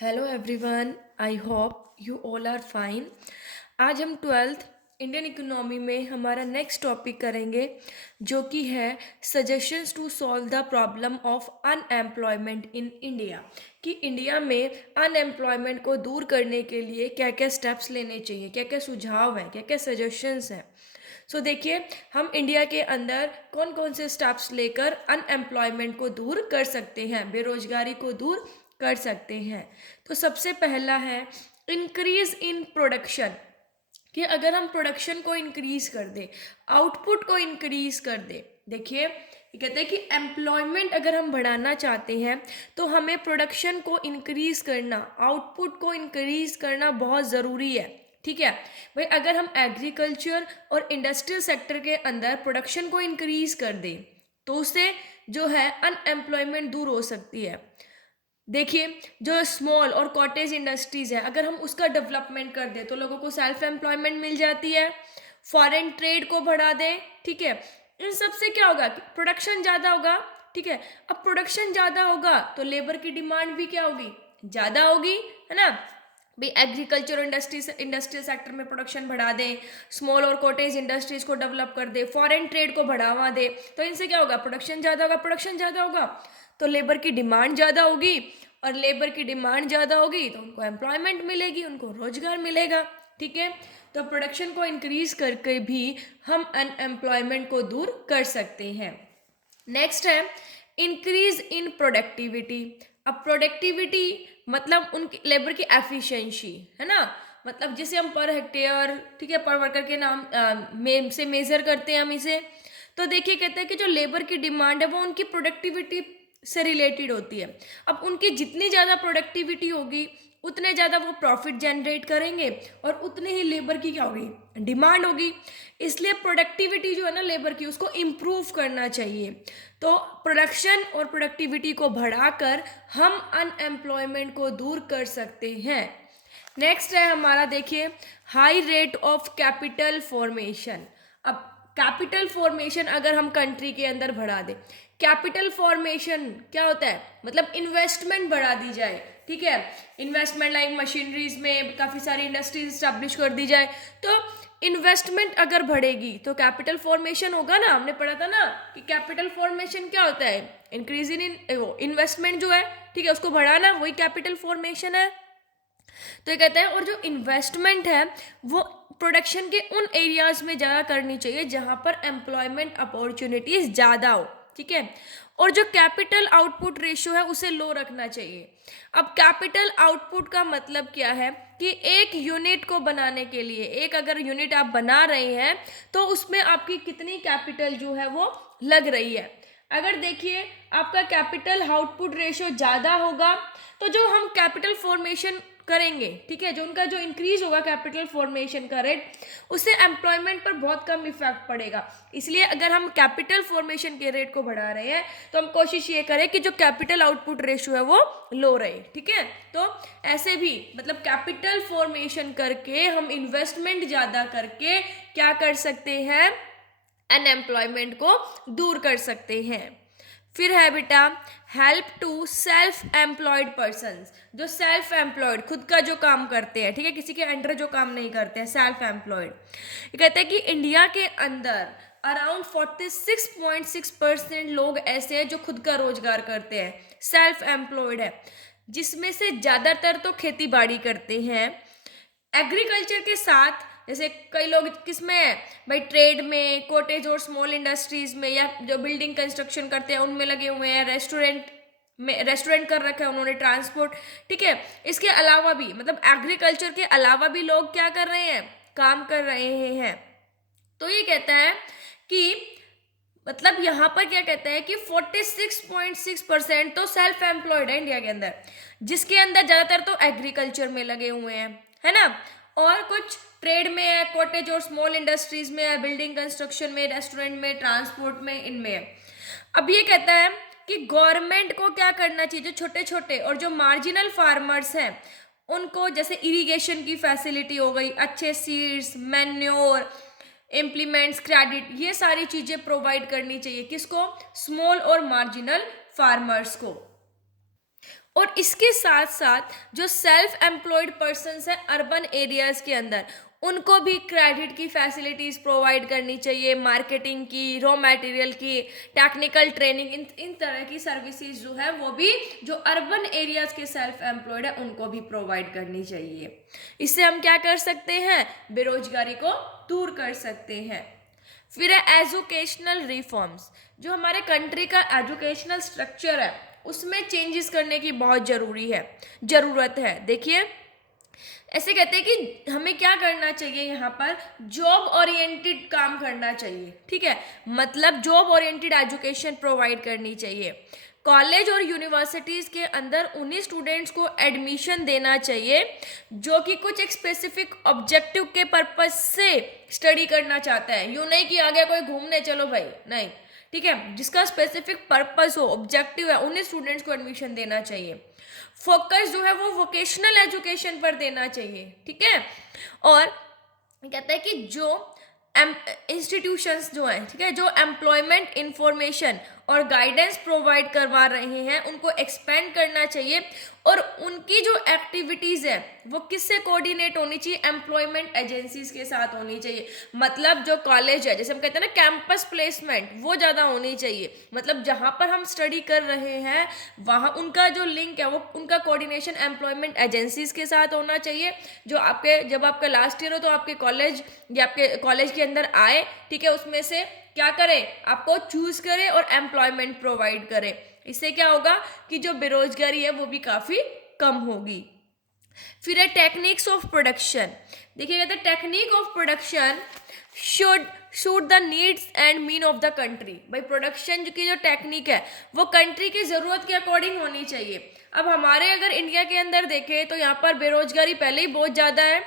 Hello everyone, I hope you all are fine. आज हम twelfth Indian economy में हमारा नेक्स्ट टॉपिक करेंगे, जो कि है suggestions to solve the problem of unemployment in India. कि इंडिया में अनएम्प्लॉयमेंट को दूर करने के लिए क्या क्या स्टेप्स लेने चाहिए, क्या क्या सुझाव हैं, क्या क्या सजेशंस हैं। देखिए, हम इंडिया के अंदर कौन कौन से स्टेप्स लेकर अनएम्प्लॉयमेंट को दूर कर सकते हैं, बेरोजगारी को दूर कर सकते हैं। तो सबसे पहला है इंक्रीज इन प्रोडक्शन। कि अगर हम प्रोडक्शन को इंक्रीज कर दे, आउटपुट को इंक्रीज कर दे। देखिए, ये कहते हैं कि एम्प्लॉयमेंट अगर हम बढ़ाना चाहते हैं तो हमें प्रोडक्शन को इंक्रीज करना, आउटपुट को इंक्रीज करना बहुत ज़रूरी है। ठीक है भाई, अगर हम एग्रीकल्चर और इंडस्ट्रियल सेक्टर के अंदर प्रोडक्शन को इंक्रीज कर दें तो उससे जो है अनएम्प्लॉयमेंट दूर हो सकती है। देखिए, जो स्मॉल और कॉटेज इंडस्ट्रीज है, अगर हम उसका डेवलपमेंट कर दें तो लोगों को सेल्फ एम्प्लॉयमेंट मिल जाती है। फॉरेन ट्रेड को बढ़ा दें। ठीक है, इन सब से क्या होगा कि प्रोडक्शन ज़्यादा होगा। ठीक है, अब प्रोडक्शन ज़्यादा होगा तो लेबर की डिमांड भी क्या होगी, ज़्यादा होगी, है ना। भाई एग्रीकल्चर इंडस्ट्रियल सेक्टर में प्रोडक्शन बढ़ा दें, स्मॉल और कॉटेज इंडस्ट्रीज को डेवलप कर दे, फॉरेन ट्रेड को बढ़ावा दे, तो इनसे क्या होगा, प्रोडक्शन ज़्यादा होगा। प्रोडक्शन ज़्यादा होगा तो लेबर की डिमांड ज़्यादा होगी, और लेबर की डिमांड ज़्यादा होगी तो उनको एम्प्लॉयमेंट मिलेगी, उनको रोजगार मिलेगा। ठीक है, तो प्रोडक्शन को इंक्रीज करके भी हम अनएम्प्लॉयमेंट को दूर कर सकते हैं। नेक्स्ट है इंक्रीज इन प्रोडक्टिविटी। अब प्रोडक्टिविटी मतलब उनकी लेबर की एफिशिएंसी, है ना। मतलब जिसे हम पर हेक्टेयर, ठीक है, पर वर्कर के नाम से मेजर करते हैं हम इसे। तो देखिए, कहते हैं कि जो लेबर की डिमांड है वो उनकी प्रोडक्टिविटी से रिलेटेड होती है। अब उनकी जितनी ज़्यादा प्रोडक्टिविटी होगी उतने ज़्यादा वो प्रॉफिट जनरेट करेंगे, और उतने ही लेबर की क्या होगी, डिमांड होगी। इसलिए प्रोडक्टिविटी जो है ना लेबर की, उसको इम्प्रूव करना चाहिए। तो प्रोडक्शन और प्रोडक्टिविटी को बढ़ाकर हम अनएम्प्लॉयमेंट को दूर कर सकते हैं। नेक्स्ट है हमारा, देखिए, high rate of capital formation. अब कैपिटल फॉर्मेशन अगर हम कंट्री के अंदर बढ़ा दें, कैपिटल फॉर्मेशन क्या होता है, मतलब इन्वेस्टमेंट बढ़ा दी जाए। ठीक है, इन्वेस्टमेंट लाइक मशीनरीज में काफ़ी सारी इंडस्ट्रीज स्टैब्लिश कर दी जाए, तो इन्वेस्टमेंट अगर बढ़ेगी तो कैपिटल फॉर्मेशन होगा ना। हमने पढ़ा था ना कि कैपिटल फॉर्मेशन क्या होता है, इंक्रीज इन इन्वेस्टमेंट जो है, ठीक है, उसको बढ़ाना, वही कैपिटल फॉर्मेशन है। तो ये कहते हैं, और जो इन्वेस्टमेंट है वो प्रोडक्शन के उन एरियाज में ज़्यादा करनी चाहिए जहाँ पर एम्प्लॉयमेंट अपॉर्चुनिटीज ज़्यादा हो। ठीक है, और जो कैपिटल आउटपुट रेशियो है उसे लो रखना चाहिए। अब कैपिटल आउटपुट का मतलब क्या है कि एक यूनिट को बनाने के लिए, एक अगर यूनिट आप बना रहे हैं तो उसमें आपकी कितनी कैपिटल जो है वो लग रही है। अगर देखिए आपका कैपिटल आउटपुट रेशियो ज़्यादा होगा तो जो हम कैपिटल फॉर्मेशन करेंगे, ठीक है, जो उनका जो इंक्रीज होगा कैपिटल फॉर्मेशन का रेट, उससे एम्प्लॉयमेंट पर बहुत कम इफेक्ट पड़ेगा। इसलिए अगर हम कैपिटल फॉर्मेशन के रेट को बढ़ा रहे हैं तो हम कोशिश ये करें कि जो कैपिटल आउटपुट रेशियो है वो लो रहे। ठीक है, तो ऐसे भी मतलब कैपिटल फॉर्मेशन करके हम इन्वेस्टमेंट ज़्यादा करके क्या कर सकते हैं, अनएम्प्लॉयमेंट को दूर कर सकते हैं। फिर है बेटा help to self employed persons. जो सेल्फ एम्प्लॉयड, खुद का जो काम करते हैं, ठीक है, किसी के अंडर जो काम नहीं करते हैं, सेल्फ एम्प्लॉयड। ये कहते हैं कि इंडिया के अंदर अराउंड 46.6% लोग ऐसे हैं जो खुद का रोजगार करते हैं, सेल्फ एम्प्लॉयड है, जिसमें से ज़्यादातर तो खेती बाड़ी करते हैं। एग्रीकल्चर के साथ जैसे कई लोग किस में है भाई, ट्रेड में, कॉटेज और स्मॉल इंडस्ट्रीज में, या जो बिल्डिंग कंस्ट्रक्शन करते हैं उनमें लगे हुए हैं, रेस्टोरेंट कर रखा है उन्होंने, ट्रांसपोर्ट। ठीक है, इसके अलावा भी मतलब एग्रीकल्चर के अलावा भी लोग क्या कर रहे हैं, काम कर रहे हैं। तो ये कहता है कि मतलब यहाँ पर क्या कहता है कि 46.6% तो सेल्फ एम्प्लॉयड है इंडिया के अंदर, जिसके अंदर ज़्यादातर तो एग्रीकल्चर में लगे हुए हैं, है ना, और कुछ ट्रेड में है, कॉटेज और स्मॉल इंडस्ट्रीज में है, बिल्डिंग कंस्ट्रक्शन में, रेस्टोरेंट में, ट्रांसपोर्ट में, इनमें है। अब ये कहता है कि गवर्नमेंट को क्या करना चाहिए, जो छोटे छोटे और जो मार्जिनल फार्मर्स हैं उनको जैसे इरिगेशन की फैसिलिटी हो गई, अच्छे सीड्स, मैन्योर, इम्प्लीमेंट्स, क्रेडिट, ये सारी चीज़ें प्रोवाइड करनी चाहिए किसको, स्मॉल और मार्जिनल फार्मर्स को। और इसके साथ साथ जो सेल्फ एम्प्लॉयड पर्सन्स हैं अर्बन एरियाज के अंदर, उनको भी क्रेडिट की फैसिलिटीज़ प्रोवाइड करनी चाहिए, मार्केटिंग की, रॉ मटेरियल की, टेक्निकल ट्रेनिंग, इन तरह की सर्विसेज जो है वो भी जो अर्बन एरियाज के सेल्फ एम्प्लॉयड है उनको भी प्रोवाइड करनी चाहिए। इससे हम क्या कर सकते हैं, बेरोजगारी को दूर कर सकते हैं। फिर है एजुकेशनल रिफॉर्म्स। जो हमारे कंट्री का एजुकेशनल स्ट्रक्चर है उसमें चेंजेस करने की बहुत ज़रूरत है। देखिए, ऐसे कहते हैं कि हमें क्या करना चाहिए, यहाँ पर जॉब ओरिएंटेड काम करना चाहिए, ठीक है, मतलब जॉब ओरिएंटेड एजुकेशन प्रोवाइड करनी चाहिए। कॉलेज और यूनिवर्सिटीज़ के अंदर उन्हीं स्टूडेंट्स को एडमिशन देना चाहिए जो कि कुछ एक स्पेसिफिक ऑब्जेक्टिव के पर्पज से स्टडी करना चाहता है। यूँ नहीं कि आ गया कोई घूमने चलो भाई, नहीं, ठीक है, जिसका स्पेसिफिक पर्पज हो, ऑब्जेक्टिव है, उन्हीं स्टूडेंट्स को एडमिशन देना चाहिए। फोकस जो है वो वोकेशनल एजुकेशन पर देना चाहिए, ठीक है। और कहता है कि जो इंस्टीट्यूशंस जो हैं, ठीक है, जो एम्प्लॉयमेंट इंफॉर्मेशन और गाइडेंस प्रोवाइड करवा रहे हैं उनको एक्सपेंड करना चाहिए और उनकी जो एक्टिविटीज़ है वो किससे कोऑर्डिनेट होनी चाहिए, एम्प्लॉयमेंट एजेंसीज के साथ होनी चाहिए। मतलब जो कॉलेज है, जैसे हम कहते हैं ना कैंपस प्लेसमेंट, वो ज़्यादा होनी चाहिए। मतलब जहाँ पर हम स्टडी कर रहे हैं वहाँ उनका जो लिंक है वो उनका कोऑर्डिनेशन एम्प्लॉयमेंट एजेंसीज के साथ होना चाहिए। जो आपके जब आपका लास्ट ईयर हो तो आपके कॉलेज या आपके कॉलेज के अंदर आए, ठीक है, उसमें से क्या करें, आपको चूज करें और एम्प्लॉयमेंट प्रोवाइड करें। इससे क्या होगा कि जो बेरोजगारी है वो भी काफ़ी कम होगी। फिर है टेक्निक्स ऑफ प्रोडक्शन। देखिए, कहते हैं technique of production should suit the needs and mean of the country. भाई प्रोडक्शन की जो टेक्निक है वो कंट्री की ज़रूरत के अकॉर्डिंग होनी चाहिए। अब हमारे अगर इंडिया के अंदर देखें तो यहाँ पर बेरोजगारी पहले ही बहुत ज़्यादा है,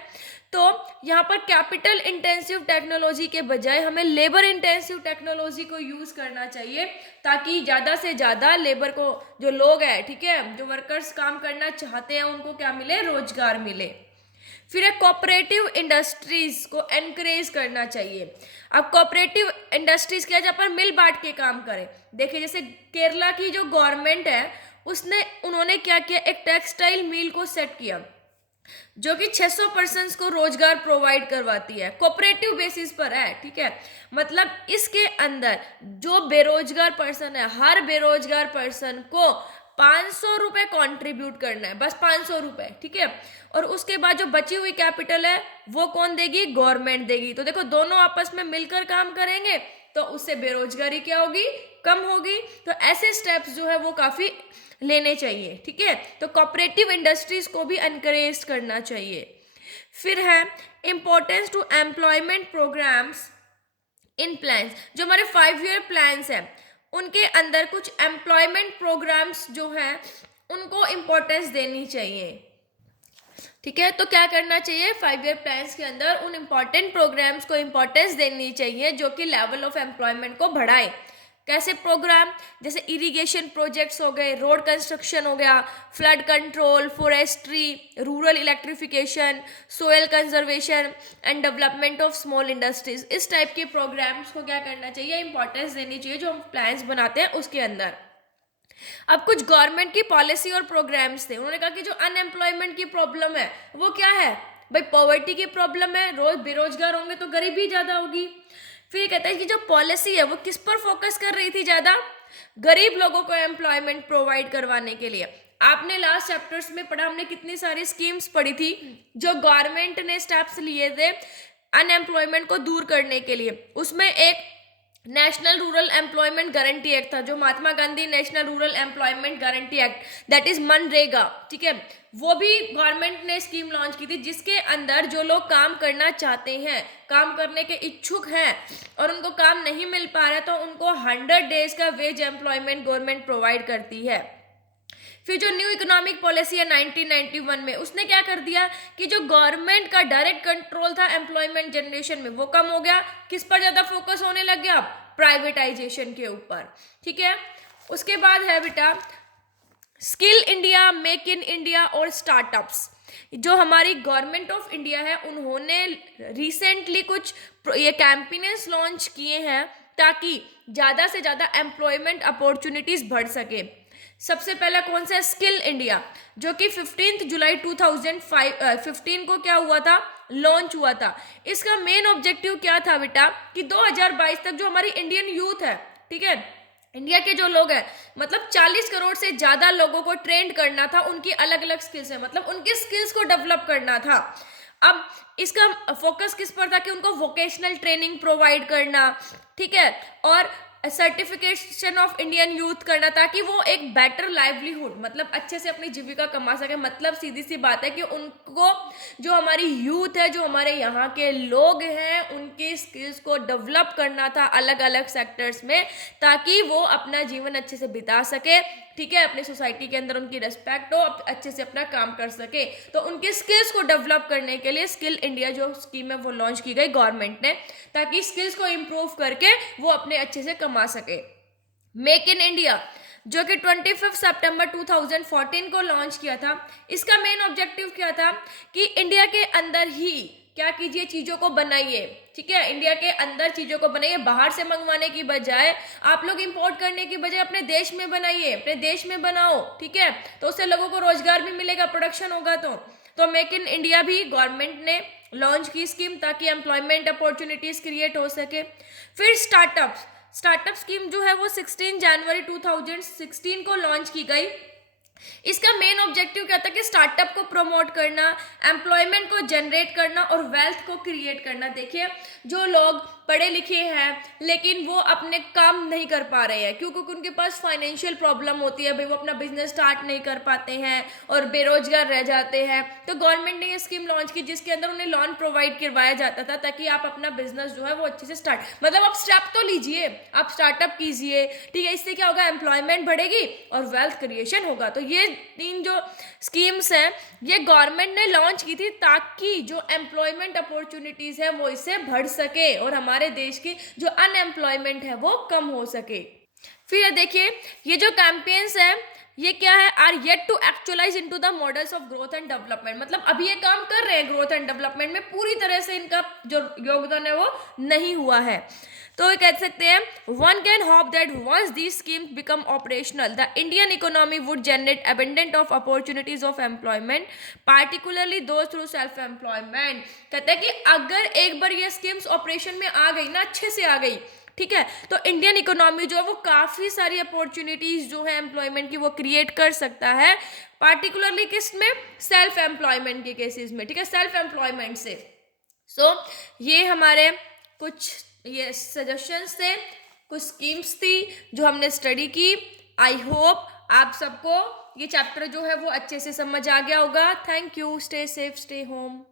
तो यहाँ पर कैपिटल इंटेंसिव टेक्नोलॉजी के बजाय हमें लेबर इंटेंसिव टेक्नोलॉजी को यूज़ करना चाहिए ताकि ज़्यादा से ज़्यादा लेबर को, जो लोग हैं, ठीक है, जो वर्कर्स काम करना चाहते हैं उनको क्या मिले, रोजगार मिले। फिर एक कोऑपरेटिव इंडस्ट्रीज को एनकरेज करना चाहिए। अब कोऑपरेटिव इंडस्ट्रीज क्या, जहाँ पर मिल बांट के काम करें। देखिए, जैसे केरला की जो गवर्नमेंट है उन्होंने क्या किया, एक टेक्सटाइल मिल को सेट किया जो कि 600 पर्सन्स को रोजगार प्रोवाइड करवाती है, कोऑपरेटिव बेसिस पर है, ठीक है। मतलब इसके अंदर जो बेरोजगार पर्सन है, हर बेरोजगार पर्सन को 500 रुपये कॉन्ट्रीब्यूट करना है, बस 500 रुपये, ठीक है। और उसके बाद जो बची हुई कैपिटल है वो कौन देगी, गवर्नमेंट देगी। तो देखो, दोनों आपस में मिलकर काम करेंगे तो उससे बेरोजगारी क्या होगी, कम होगी। तो ऐसे स्टेप्स जो है वो काफ़ी लेने चाहिए, ठीक है। तो कोऑपरेटिव इंडस्ट्रीज को भी एनकरेज करना चाहिए। फिर है importance to employment programmes in plans. जो हमारे 5 ईयर प्लान्स हैं उनके अंदर कुछ एम्प्लॉयमेंट प्रोग्राम्स जो हैं उनको इम्पोर्टेंस देनी चाहिए, ठीक है। तो क्या करना चाहिए, 5 ईयर प्लान्स के अंदर उन इम्पॉर्टेंट प्रोग्राम्स को इम्पोर्टेंस देनी चाहिए जो कि लेवल ऑफ एम्प्लॉयमेंट को बढ़ाए। कैसे प्रोग्राम, जैसे इरिगेशन प्रोजेक्ट्स हो गए, रोड कंस्ट्रक्शन हो गया, flood control, forestry, rural electrification, soil conservation and development of small industries. इस टाइप के प्रोग्राम्स को क्या करना चाहिए, इंपॉर्टेंस देनी चाहिए जो हम प्लान्स बनाते हैं उसके अंदर। अब कुछ गवर्नमेंट की पॉलिसी और प्रोग्राम्स थे, उन्होंने कहा कि जो अनएम्प्लॉयमेंट की प्रॉब्लम है वो क्या है, भाई पॉवर्टी की प्रॉब्लम है, रोज बेरोजगार होंगे तो गरीबी ज़्यादा होगी। फिर कहता है कि जो पॉलिसी है वो किस पर फोकस कर रही थी ज़्यादा, गरीब लोगों को एम्प्लॉयमेंट प्रोवाइड करवाने के लिए। आपने लास्ट चैप्टर्स में पढ़ा, हमने कितनी सारी स्कीम्स पढ़ी थी जो गवर्नमेंट ने स्टेप्स लिए थे अनएम्प्लॉयमेंट को दूर करने के लिए। उसमें एक national rural employment guarantee act था, जो Mahatma Gandhi national rural employment guarantee act, that is MNREGA, ठीक है, वो भी गवर्नमेंट ने स्कीम लॉन्च की थी जिसके अंदर जो लोग काम करना चाहते हैं, काम करने के इच्छुक हैं और उनको काम नहीं मिल पा रहा है तो उनको 100 डेज का वेज एम्प्लॉयमेंट गवर्नमेंट प्रोवाइड करती है। फिर जो न्यू इकोनॉमिक पॉलिसी है 1991 में, उसने क्या कर दिया कि जो गवर्नमेंट का डायरेक्ट कंट्रोल था एम्प्लॉयमेंट जनरेशन में वो कम हो गया। किस पर ज़्यादा फोकस होने लग गया, प्राइवेटाइजेशन के ऊपर, ठीक है। उसके बाद है बेटा skill India, make in India और स्टार्टअप्स। जो हमारी गवर्नमेंट ऑफ इंडिया है उन्होंने रिसेंटली कुछ ये कैंपेन्स लॉन्च किए हैं ताकि ज़्यादा से ज़्यादा एम्प्लॉयमेंट अपॉर्चुनिटीज़ बढ़ सके। सबसे पहला कौन सा है, स्किल इंडिया, जो कि 15 जुलाई 2015 को क्या हुआ था, लॉन्च हुआ था। इसका मेन ऑब्जेक्टिव क्या था बेटा, कि 2022 तक जो हमारी इंडियन यूथ है, ठीक है, इंडिया के जो लोग हैं, मतलब 40 करोड़ से ज्यादा लोगों को ट्रेंड करना था, उनकी अलग अलग स्किल्स है, मतलब उनके स्किल्स को डेवलप करना था। अब इसका फोकस किस पर था, कि उनको वोकेशनल ट्रेनिंग प्रोवाइड करना, ठीक है, और सर्टिफिकेशन ऑफ इंडियन यूथ करना, ताकि वो एक बेटर लाइवलीहुड, मतलब अच्छे से अपनी जीविका कमा सके। मतलब सीधी सी बात है कि उनको, जो हमारी यूथ है, जो हमारे यहाँ के लोग हैं, उनके स्किल्स को डेवलप करना था अलग अलग सेक्टर्स में, ताकि वो अपना जीवन अच्छे से बिता सके, ठीक है, अपनी सोसाइटी के अंदर उनकी रिस्पेक्ट हो, अच्छे से अपना काम कर सके। तो उनके स्किल्स को डेवलप करने के लिए स्किल इंडिया जो स्कीम है वो लॉन्च की गई गवर्नमेंट ने, ताकि स्किल्स को इम्प्रूव करके वो अपने अच्छे से कमा सके। मेक इन इंडिया, जो कि 25 सितंबर 2014 को लॉन्च किया था। इसका मेन ऑब्जेक्टिव क्या था, कि इंडिया के अंदर ही क्या कीजिए, चीजों को बनाइए, ठीक है, इंडिया के अंदर चीजों को बनाइए, बाहर से मंगवाने की बजाय, आप लोग इंपोर्ट करने की बजाय अपने देश में बनाइए, अपने देश में बनाओ, ठीक है, तो उससे लोगों को रोजगार भी मिलेगा, प्रोडक्शन होगा। तो मेक इन इंडिया भी गवर्नमेंट ने लॉन्च की स्कीम, ताकि एम्प्लॉयमेंट अपॉर्चुनिटीज क्रिएट हो सके। फिर स्टार्टअप स्कीम जो है वो 16 जनवरी 2016 को लॉन्च की गई। इसका मेन ऑब्जेक्टिव क्या था, कि स्टार्टअप को प्रमोट करना, एम्प्लॉयमेंट को जनरेट करना और वेल्थ को क्रिएट करना। देखिए, जो लोग पढ़े लिखे हैं लेकिन वो अपने काम नहीं कर पा रहे हैं, क्योंकि उनके पास फाइनेंशियल प्रॉब्लम होती है, भाई वो अपना बिजनेस स्टार्ट नहीं कर पाते हैं और बेरोजगार रह जाते हैं, तो गवर्नमेंट ने ये स्कीम लॉन्च की, जिसके अंदर उन्हें लोन प्रोवाइड करवाया जाता था, ताकि आप अपना बिजनेस जो है वो अच्छे से स्टार्ट, मतलब आप स्टेप तो लीजिए, आप स्टार्टअप कीजिए, ठीक है, इससे क्या होगा, एम्प्लॉयमेंट बढ़ेगी और वेल्थ क्रिएशन होगा। तो ये 3 जो स्कीम्स हैं ये गवर्नमेंट ने लॉन्च की थी, ताकि जो एम्प्लॉयमेंट अपॉर्चुनिटीज है वो इससे बढ़ सके और हमारे देश की जो अनएम्प्लॉयमेंट है वो कम हो सके। फिर देखिए, ये जो कैंपेन्स है ये क्या है, are yet to actualise into the models of growth and development, मतलब अभी ये काम कर रहे हैं ग्रोथ एंड डेवलपमेंट में, पूरी तरह से इनका जो योगदान है वो नहीं हुआ है। तो ये कह सकते हैं, one can hope that once these schemes become operational the Indian economy would generate abundant of opportunities of employment, particularly those through self employment. कहते हैं कि अगर एक बार ये स्कीम्स ऑपरेशन में आ गई ना, अच्छे से आ गई, ठीक है, तो इंडियन इकोनॉमी जो है वो काफी सारी अपॉर्चुनिटीज जो है एम्प्लॉयमेंट की वो क्रिएट कर सकता है, पार्टिकुलरली किस में, सेल्फ एम्प्लॉयमेंट के केसेस में, ठीक है, सेल्फ एम्प्लॉयमेंट से। सो ये हमारे कुछ ये सजेशंस थे, कुछ स्कीम्स थी जो हमने स्टडी की। आई होप आप सबको ये चैप्टर जो है वो अच्छे से समझ आ गया होगा। Thank you, stay safe, stay home.